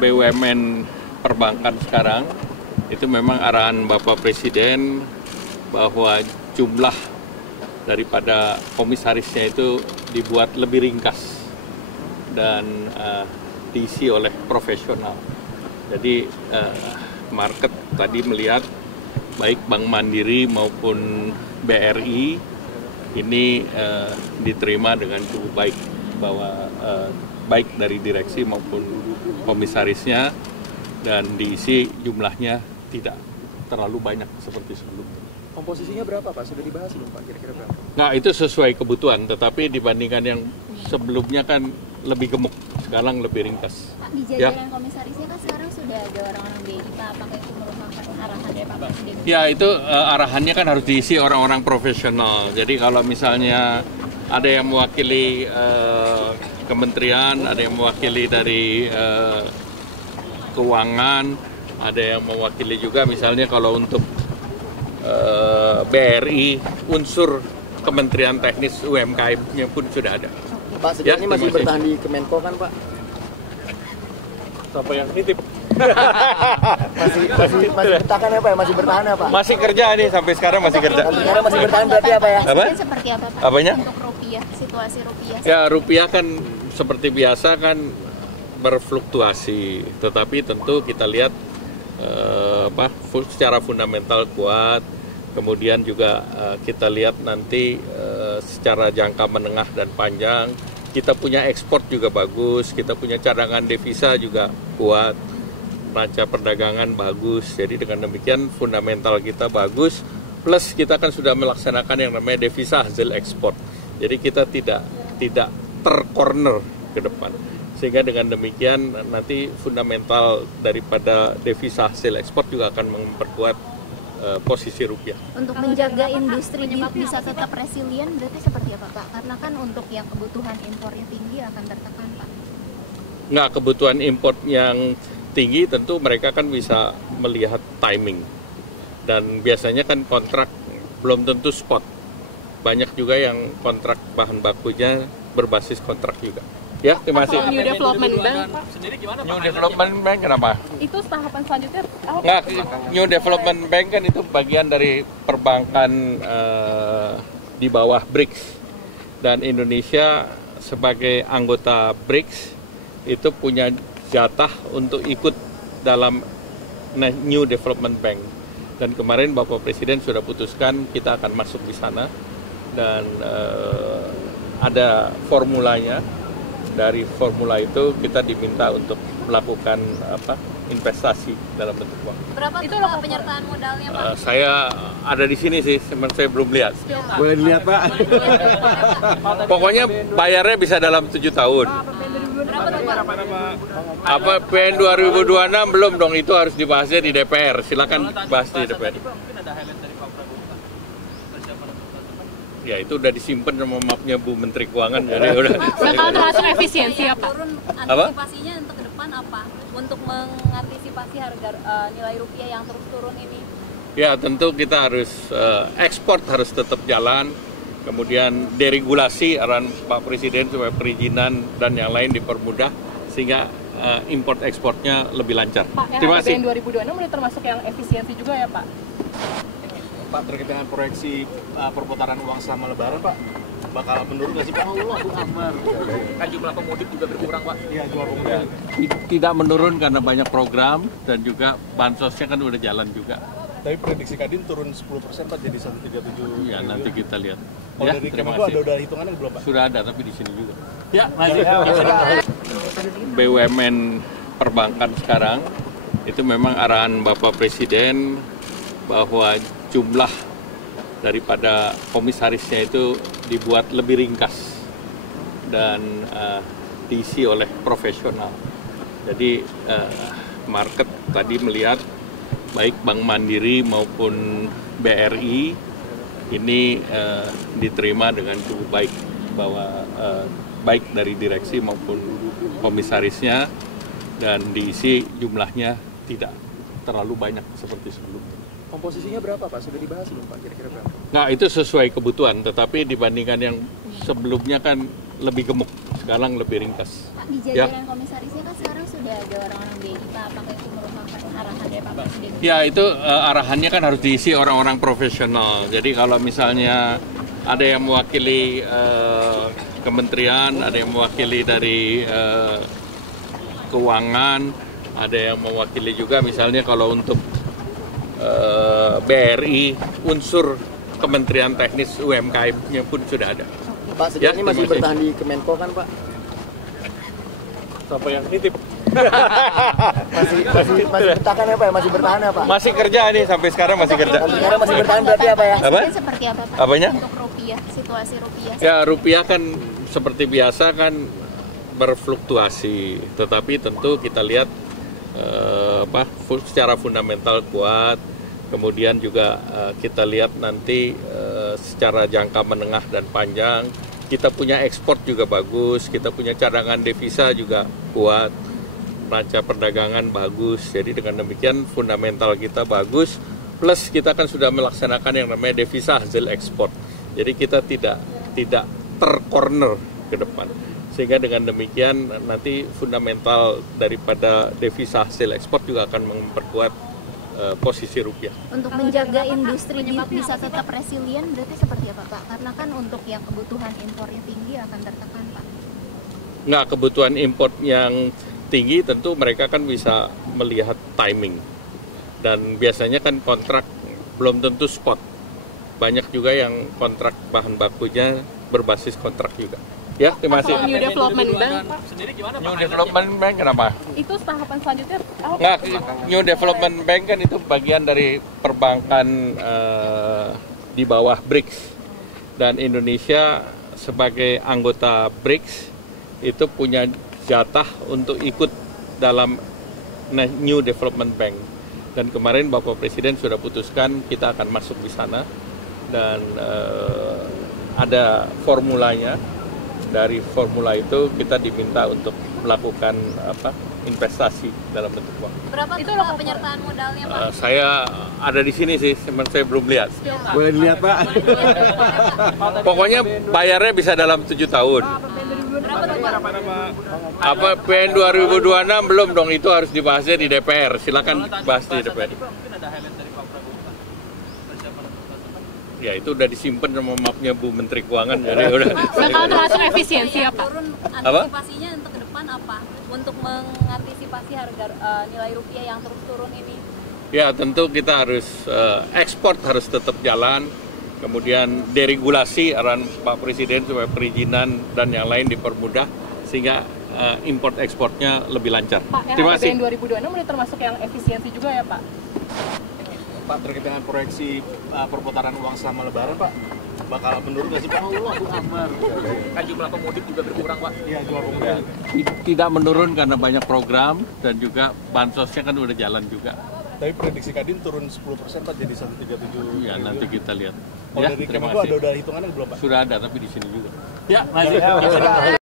BUMN perbankan sekarang itu memang arahan Bapak Presiden bahwa jumlah daripada komisarisnya itu dibuat lebih ringkas dan diisi oleh profesional. Jadi market tadi melihat baik Bank Mandiri maupun BRI ini diterima dengan cukup baik, bahwa baik dari direksi maupun komisarisnya, dan diisi jumlahnya tidak terlalu banyak seperti sebelumnya. Komposisinya berapa Pak? Sudah dibahas belum Pak? Kira-kira berapa? Nah, itu sesuai kebutuhan, tetapi dibandingkan yang sebelumnya kan lebih gemuk, sekarang lebih ringkas. Pak, di jajaran komisarisnya kan sekarang sudah ada orang-orang BRI, Pak. Apakah itu merupakan arahan dari Pak Presiden? Ya, itu arahannya kan harus diisi orang-orang profesional. Jadi kalau misalnya ada yang mewakili kementerian, ada yang mewakili dari keuangan, ada yang mewakili juga misalnya kalau untuk BRI, unsur Kementerian Teknis UMKM-nya pun sudah ada. Pak, sejauh ini masih bertahan di Kemenko kan Pak? Siapa yang nitip? masih bertahan ya Pak? Masih bertahan ya Pak? Masih kerja nih, sampai sekarang masih kerja. Sekarang masih bertahan berarti apa ya? Apa? Seperti apa Pak? Apanya? Untuk rupiah, situasi rupiah. Ya, rupiah kan seperti biasa kan berfluktuasi, tetapi tentu kita lihat secara fundamental kuat. Kemudian juga kita lihat nanti secara jangka menengah dan panjang, kita punya ekspor juga bagus, kita punya cadangan devisa juga kuat, neraca perdagangan bagus. Jadi dengan demikian fundamental kita bagus, plus kita kan sudah melaksanakan yang namanya devisa hasil ekspor. Jadi kita tidak tercorner ke depan. Sehingga dengan demikian nanti fundamental daripada devisa hasil ekspor juga akan memperkuat posisi rupiah. Untuk menjaga industri bisa tetap resilient berarti seperti apa Pak? Karena kan untuk yang kebutuhan impornya tinggi akan tertekan Pak. Nggak, kebutuhan import yang tinggi tentu mereka kan bisa melihat timing. Dan biasanya kan kontrak belum tentu spot. Banyak juga yang kontrak bahan bakunya berbasis kontrak juga. Ya, terima kasih. New Development Bank, Pak. New Development Bank kenapa? Itu tahapan selanjutnya apa? Nggak, New Development Bank kan itu bagian dari perbankan di bawah BRICS. Dan Indonesia sebagai anggota BRICS itu punya jatah untuk ikut dalam New Development Bank. Dan kemarin Bapak Presiden sudah putuskan kita akan masuk di sana. Dan ada formulanya. Dari formula itu kita diminta untuk melakukan investasi dalam bentuk uang. Berapa itu Pak penyertaan modalnya Pak? Saya ada di sini sih, cuman saya belum lihat. Boleh dilihat Pak? Pokoknya bayarnya bisa dalam 7 tahun. Berapa tuh Pak? Apa PN 2026 belum dong, itu harus dibahasnya di DPR. Silakan bahas di DPR. Ya, itu udah disimpan sama mapnya Bu Menteri Keuangan. Jadi udah. Bakal termasuk efisiensi ya Pak? Antisipasinya untuk ke depan apa? Untuk mengantisipasi harga nilai rupiah yang terus turun ini? Ya, tentu kita harus ekspor harus tetap jalan. Kemudian deregulasi arahan Pak Presiden supaya perizinan dan yang lain dipermudah sehingga import ekspornya lebih lancar. Pak, Terima kasih. RPBN 2026 udah termasuk yang efisiensi juga ya Pak? Pak, terkait dengan proyeksi perputaran uang selama Lebaran Pak, bakal menurun nggak sih Pak? Allahu Akbar. Kan jumlah pemudik juga berkurang Pak. Iya, jumlah pemudik. Tidak menurun karena banyak program dan juga bansosnya kan udah jalan juga. Tapi prediksi Kadin turun 10% Pak, jadi 137. Ya, nanti kita lihat. Oh, Ya, dari terima Kemenko kasih. ada hitungannya belum Pak? Sudah ada, tapi di sini juga. Ya, masih. BUMN perbankan sekarang itu memang arahan Bapak Presiden bahwa jumlah daripada komisarisnya itu dibuat lebih ringkas dan diisi oleh profesional. Jadi market tadi melihat baik Bank Mandiri maupun BRI ini diterima dengan cukup baik, bahwa baik dari direksi maupun komisarisnya, dan diisi jumlahnya tidak terlalu banyak seperti sebelumnya. Komposisinya berapa Pak? Sudah dibahas belum Pak? Kira-kira berapa? Nah, itu sesuai kebutuhan, tetapi dibandingkan yang sebelumnya kan lebih gemuk. Galang lebih ringkas. Pak, di jajaran komisarisnya kan sekarang sudah ada orang-orang BI, Pak. Apakah itu merupakan arahan dari Pak Presiden? Ya itu arahannya kan harus diisi orang-orang profesional. Jadi kalau misalnya ada yang mewakili kementerian, ada yang mewakili dari keuangan, ada yang mewakili juga misalnya kalau untuk BRI, unsur Kementerian Teknis UMKM-nya pun sudah ada. Pak, sejauh ini masih bertahan di Kemenko kan, Pak? Siapa yang nitip? Masih bertahan ya, Pak? Masih bertahan ya, Pak? Masih kerja nih, sampai sekarang masih kerja. Sekarang masih bertahan berarti apa ya? Apa? Presiden seperti apa, Pak? Apanya? Untuk rupiah, situasi rupiah. Ya rupiah kan seperti biasa kan berfluktuasi, tetapi tentu kita lihat secara fundamental kuat. Kemudian juga kita lihat nanti secara jangka menengah dan panjang, kita punya ekspor juga bagus, kita punya cadangan devisa juga kuat, neraca perdagangan bagus. Jadi dengan demikian fundamental kita bagus, plus kita kan sudah melaksanakan yang namanya devisa hasil ekspor. Jadi kita tidak tercorner ke depan. Sehingga dengan demikian nanti fundamental daripada devisa hasil ekspor juga akan memperkuat posisi rupiah. Untuk menjaga industri bisa tetap resilient berarti seperti apa, Pak? Karena kan untuk yang kebutuhan impornya tinggi akan tertekan, Pak. Nggak, kebutuhan impor yang tinggi tentu mereka kan bisa melihat timing. Dan biasanya kan kontrak belum tentu spot. Banyak juga yang kontrak bahan bakunya berbasis kontrak juga. Ya, terima kasih. New Development Bank, Pak. Sendiri gimana, New Pak? Development Bank kenapa? Itu tahapan selanjutnya apa? Nggak, New Development Bank kan itu bagian dari perbankan di bawah BRICS. Dan Indonesia sebagai anggota BRICS itu punya jatah untuk ikut dalam New Development Bank. Dan kemarin Bapak Presiden sudah putuskan kita akan masuk di sana. Dan ada formulanya. Dari formula itu kita diminta untuk melakukan investasi dalam bentuk uang. Berapa itu Pak penyertaan modalnya, Pak? Saya ada di sini sih, saya belum lihat. Boleh dilihat, Pak? Pokoknya bayarnya bisa dalam 7 tahun. Berapa tuh, Pak? Apa PN 2026 belum dong, itu harus dibahasnya di DPR. Silakan bahas di DPR. Mungkin ada highlight dari Pak Prabowo, Pak. Persiapan untuk tahun depan. Ya itu udah disimpan sama mapnya Bu Menteri Keuangan, jadi udah. Bakal termasuk efisiensi ya, Pak? Turun Apa? antisipasinya untuk ke depan apa? Untuk mengantisipasi harga nilai rupiah yang terus turun ini. Ya tentu kita harus ekspor harus tetap jalan, kemudian deregulasi arahan Pak Presiden supaya perizinan dan yang lain dipermudah sehingga import ekspornya lebih lancar. Pak, Terima kasih. RAPBN 2026 udah termasuk yang efisiensi juga ya, Pak? Pak, terkait dengan proyeksi perputaran uang selama Lebaran, Pak, bakal menurun nggak sih, Pak? Allahu Akbar. Kan jumlah pemudik juga berkurang, Pak. Iya, jumlah pemudik. Ya, tidak menurun karena banyak program dan juga bansosnya kan udah jalan juga. Tapi prediksi Kadin turun 10% Pak jadi 137. Ya nanti kita lihat. Oh, Ya, dari terima Kemenko kasih. ada hitungannya belum, Pak? Sudah ada tapi di sini juga. Ya, lanjut.